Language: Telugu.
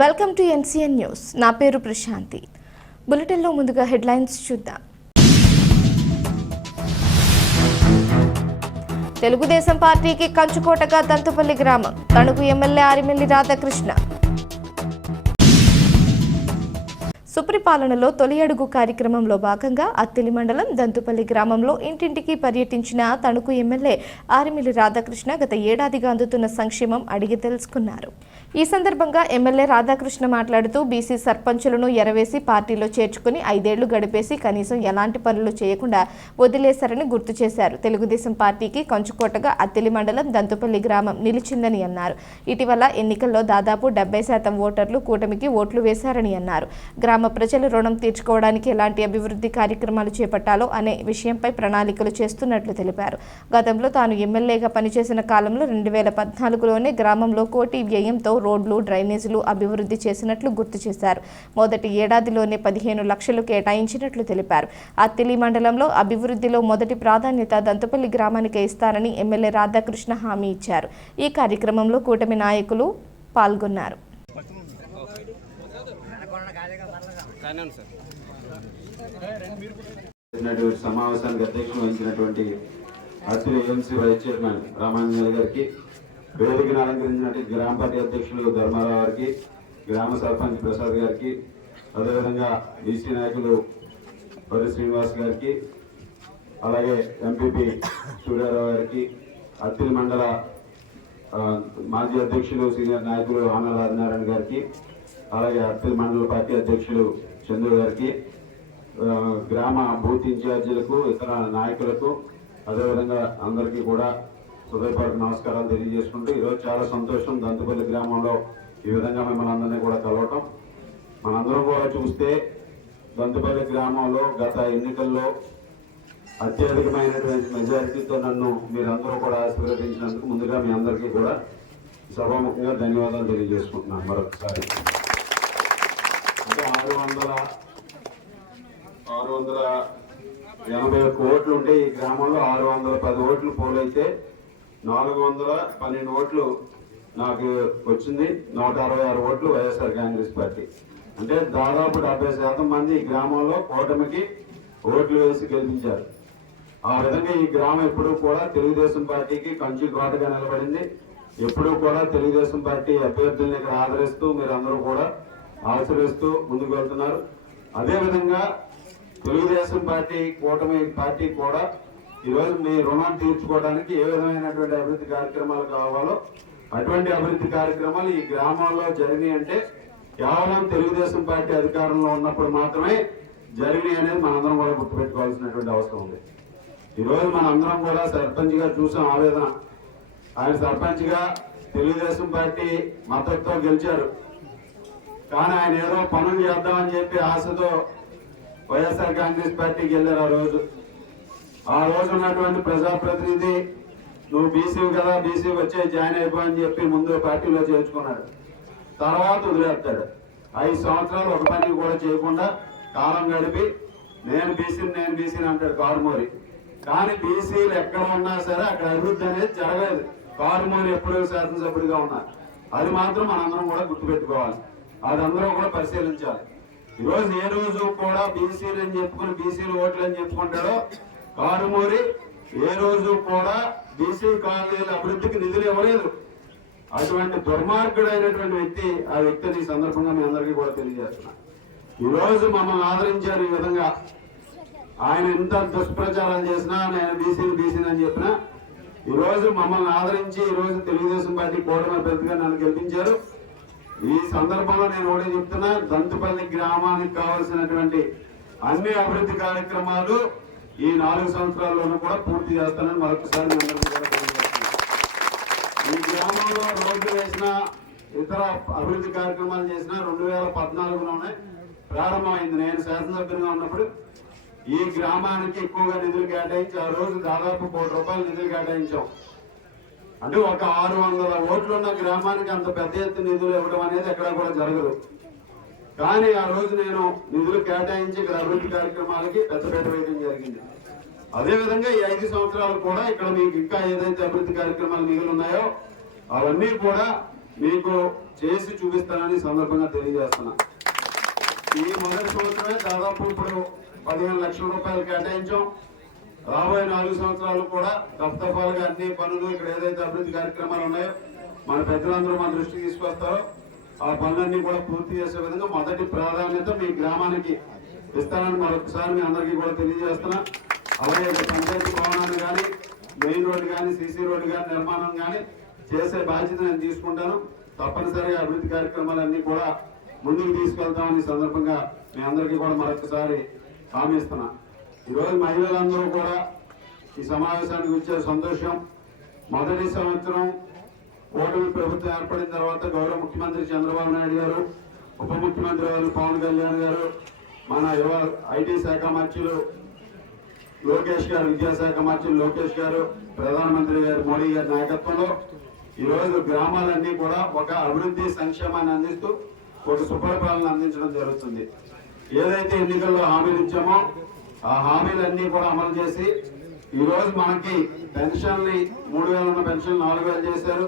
వెల్కమ్ టు ఎన్సీఎన్ న్యూస్ నా పేరు ప్రశాంతి. బులెటిన్లో ముందుగా హెడ్లైన్స్ చూద్దాం. తెలుగుదేశం పార్టీకి కంచుకోటగా దంతుపల్లి గ్రామం. తణుకు ఎమ్మెల్యే ఆరిమెల్లి రాధాకృష్ణ. సుపరిపాలనలో తొలి అడుగు కార్యక్రమంలో భాగంగా అత్తిలి మండలం దంతుపల్లి గ్రామంలో ఇంటింటికి పర్యటించిన తణుకు ఎమ్మెల్యే ఆరిమిలి రాధాకృష్ణ గత ఏడాదిగా అందుతున్న సంక్షేమం అడిగి తెలుసుకున్నారు. ఈ సందర్భంగా ఎమ్మెల్యే రాధాకృష్ణ మాట్లాడుతూ బీసీ సర్పంచులను ఎరవేసి పార్టీలో చేర్చుకుని ఐదేళ్ళు గడిపేసి కనీసం ఎలాంటి పనులు చేయకుండా వదిలేశారని గుర్తు చేశారు. తెలుగుదేశం పార్టీకి కంచుకోటగా అత్తిలి మండలం దంతుపల్లి గ్రామం నిలిచిందని అన్నారు. ఇటీవల ఎన్నికల్లో దాదాపు డెబ్బై శాతం ఓటర్లు కూటమికి ఓట్లు వేశారని అన్నారు. గ్రామ తమ ప్రజల రుణం తీర్చుకోవడానికి ఎలాంటి అభివృద్ధి కార్యక్రమాలు చేపట్టాలో అనే విషయంపై ప్రణాళికలు చేస్తున్నట్లు తెలిపారు. గతంలో తాను ఎమ్మెల్యేగా పనిచేసిన కాలంలో రెండు వేల పద్నాలుగులోనే గ్రామంలో కోటి వ్యయంతో రోడ్లు డ్రైనేజీలు అభివృద్ధి చేసినట్లు గుర్తు చేశారు. మొదటి ఏడాదిలోనే పదిహేను లక్షలు కేటాయించినట్లు తెలిపారు. అత్తిలి మండలంలో అభివృద్ధిలో మొదటి ప్రాధాన్యత దంతపల్లి గ్రామానికి ఇస్తారని ఎమ్మెల్యే రాధాకృష్ణ హామీ ఇచ్చారు. ఈ కార్యక్రమంలో కూటమి నాయకులు పాల్గొన్నారు కానీ సార్ చేసినటువంటి సమావేశానికి అధ్యక్షులు వహించినటువంటి Atri AMC vice chairman Ramanjaneya గారికి వేదికను అలంకరించినటువంటి గ్రామ పార్టీ అధ్యక్షులు ధర్మారావు గారికి గ్రామ సర్పంచ్ ప్రసాద్ గారికి అదేవిధంగా బీసీ నాయకులు వరి శ్రీనివాస్ గారికి అలాగే ఎంపీపీ సూర్యారావు గారికి అత్తిలి మండల మాజీ అధ్యక్షులు సీనియర్ నాయకులు ఆన రాజనారాయణ గారికి అలాగే అత్తిలి మండల పార్టీ అధ్యక్షులు చంద్రుడు గారికి గ్రామ బూత్ ఇన్ఛార్జీలకు ఇతర నాయకులకు అదేవిధంగా అందరికీ కూడా హృదయపూర్వక నమస్కారాలు తెలియజేసుకుంటూ ఈరోజు చాలా సంతోషం. దంతపల్లి గ్రామంలో ఈ విధంగా మిమ్మల్ని అందరినీ కూడా కలవటం. మనందరం కూడా చూస్తే దంతపల్లి గ్రామంలో గత ఎన్నికల్లో అత్యధికమైనటువంటి మెజారిటీతో నన్ను మీరందరూ కూడా ఆశీర్వదించినందుకు ముందుగా మీ అందరికీ కూడా సభాముఖంగా ధన్యవాదాలు తెలియజేసుకుంటున్నాను. మరొకసారి. ఆరు వందల ఆరు వందల ఎనభై ఒక్క ఓట్లు ఉంటే ఈ గ్రామంలో ఆరు వందల పది ఓట్లు పోలైతే నాలుగు వందల పన్నెండు ఓట్లు నాకు వచ్చింది. నూట అరవై ఆరు ఓట్లు వైఎస్ఆర్ కాంగ్రెస్ పార్టీ. అంటే దాదాపు డెబ్బై శాతం మంది ఈ గ్రామంలో కూటమికి ఓట్లు వేసి గెలిపించారు. ఆ విధంగా ఈ గ్రామం ఎప్పుడూ కూడా తెలుగుదేశం పార్టీకి కంచి కోటగా నిలబడింది. ఎప్పుడూ కూడా తెలుగుదేశం పార్టీ అభ్యర్థుల్ని ఇక్కడ ఆదరిస్తూ మీరందరూ కూడా ఆచరిస్తూ ముందుకు వెళ్తున్నారు. అదేవిధంగా తెలుగుదేశం పార్టీ కూటమి పార్టీ కూడా ఈరోజు మీ రుణాన్ని తీర్చుకోవడానికి ఏ విధమైనటువంటి అభివృద్ధి కార్యక్రమాలు కావాలో అటువంటి అభివృద్ధి కార్యక్రమాలు ఈ గ్రామాల్లో జరిగినాయి అంటే కేవలం తెలుగుదేశం పార్టీ అధికారంలో ఉన్నప్పుడు మాత్రమే జరిగినాయి అనేది మనందరం కూడా గుర్తుపెట్టుకోవాల్సినటువంటి అవసరం ఉంది. ఈరోజు మనందరం కూడా సర్పంచ్గా చూసాం ఆవేదన. ఆయన సర్పంచ్గా తెలుగుదేశం పార్టీ మద్దతుతో గెలిచారు. కానీ ఆయన ఏదో పనులు చేద్దామని చెప్పి ఆశతో వైఎస్ఆర్ కాంగ్రెస్ పార్టీకి వెళ్ళారు ఆ రోజు. ఆ రోజు ఉన్నటువంటి ప్రజాప్రతినిధి నువ్వు బీసీ కదా బీసీ వచ్చే జాయిన్ అయిపోయని చెప్పి ముందు పార్టీలో చేర్చుకున్నాడు. తర్వాత వదిలేస్తాడు. ఐదు సంవత్సరాలు ఒక పని కూడా చేయకుండా కాలం గడిపి నేను బీసీని నేను బీసీని అంటాడు కారుమూరి. కానీ బీసీలు ఎక్కడ ఉన్నా సరే అక్కడ అభివృద్ధి అనేది జరగలేదు. కారుమూరి ఎప్పుడు శాసనసభ్యుడిగా ఉన్నారు. అది మాత్రం మనందరం కూడా గుర్తుపెట్టుకోవాలి. అది అందరూ కూడా పరిశీలించాలి. ఈ రోజు ఏ రోజు కూడా బీసీలు అని చెప్పుకుని బీసీలు ఓట్లు అని చెప్పుకుంటాడో కారుమూరి ఏ రోజు కూడా బీసీ కాలనీల అభివృద్ధికి నిధులు ఇవ్వలేదు. అటువంటి దుర్మార్గుడైనటువంటి వ్యక్తి ఆ వ్యక్తిని ఈ సందర్భంగా మీ అందరికీ కూడా తెలియజేస్తున్నా. ఈ రోజు మమ్మల్ని ఆదరించారు ఈ విధంగా. ఆయన ఎంత దుష్ప్రచారం చేసినా నేను బీసీని బీసీని అని చెప్పినా ఈ రోజు మమ్మల్ని ఆదరించి ఈ రోజు తెలుగుదేశం పార్టీ కూటమి అభ్యర్థిగా నన్ను గెలిపించారు. ఈ సందర్భంలో నేను ఒకటే చెప్తున్నా దంతుపల్లి గ్రామానికి కావాల్సినటువంటి అన్ని అభివృద్ధి కార్యక్రమాలు ఈ నాలుగు సంవత్సరాల్లోనూ కూడా పూర్తి చేస్తానని మరొకసారి కూడా ఈ గ్రామంలో రోడ్లు వేసిన ఇతర అభివృద్ధి కార్యక్రమాలు చేసిన రెండు వేల పద్నాలుగులోనే ప్రారంభమైంది. నేను శాసనసభ్యునిగా ఉన్నప్పుడు ఈ గ్రామానికి ఎక్కువగా నిధులు కేటాయించి ఆ రోజు దాదాపు కోటి రూపాయలు నిధులు కేటాయించాం. అంటే ఒక ఆరు వందల ఓట్లు ఉన్న గ్రామానికి అంత పెద్ద ఎత్తున నిధులు ఇవ్వడం అనేది ఎక్కడ కూడా జరగదు. కానీ ఆ రోజు నేను నిధులు కేటాయించి ఇక్కడ అభివృద్ధి కార్యక్రమాలకి పెద్దపేట వేయడం జరిగింది. అదేవిధంగా ఈ ఐదు సంవత్సరాలు కూడా ఇక్కడ మీకు ఇంకా ఏదైతే అభివృద్ధి కార్యక్రమాలు మిగిలి ఉన్నాయో అవన్నీ కూడా మీకు చేసి చూపిస్తానని సందర్భంగా తెలియజేస్తున్నా. ఈ మొదటి సంవత్సరమే దాదాపు ఇప్పుడు పదిహేను లక్షల రూపాయలు కేటాయించాం. రాబోయే నాలుగు సంవత్సరాలు కూడా దఫదఫాలుగా అన్ని పనులు ఇక్కడ ఏదైతే అభివృద్ధి కార్యక్రమాలు ఉన్నాయో మన పెద్దలందరూ మన దృష్టికి తీసుకొస్తారో ఆ పనులన్నీ కూడా పూర్తి చేసే విధంగా మొదటి ప్రాధాన్యత మీ గ్రామానికి ఇస్తానని మరొకసారి మీ అందరికీ కూడా తెలియజేస్తున్నా. అలాగే పంచాయతీ భవనాన్ని కానీ మెయిన్ రోడ్డు కానీ సీసీ రోడ్డు కానీ నిర్మాణం కానీ చేసే బాధ్యత నేను తీసుకుంటాను. తప్పనిసరిగా అభివృద్ధి కార్యక్రమాలన్నీ కూడా ముందుకు తీసుకెళ్తామని సందర్భంగా మీ అందరికీ కూడా మరొకసారి హామీ ఇస్తున్నాను ఈరోజు మహిళలందరూ కూడా ఈ సమావేశానికి వచ్చే సంతోషం. మొదటి సంవత్సరం ఓటమి ప్రభుత్వం ఏర్పడిన తర్వాత గౌరవ ముఖ్యమంత్రి చంద్రబాబు నాయుడు గారు ఉప ముఖ్యమంత్రి గారు పవన్ కళ్యాణ్ గారు మన యువ ఐటీ శాఖ మంత్రులు లోకేష్ గారు విద్యాశాఖ మంత్రులు లోకేష్ గారు ప్రధానమంత్రి గారు మోడీ గారి నాయకత్వంలో ఈ రోజు గ్రామాలన్నీ కూడా ఒక అభివృద్ధి సంక్షేమాన్ని అందిస్తూ ఒక సుపరిపాలన అందించడం జరుగుతుంది. ఏదైతే ఎన్నికల్లో హామీలు ఇచ్చామో ఆ హామీలన్నీ కూడా అమలు చేసి ఈ రోజు మనకి పెన్షన్ని మూడు వేల ఉన్న పెన్షన్ నాలుగు వేలు చేశారు.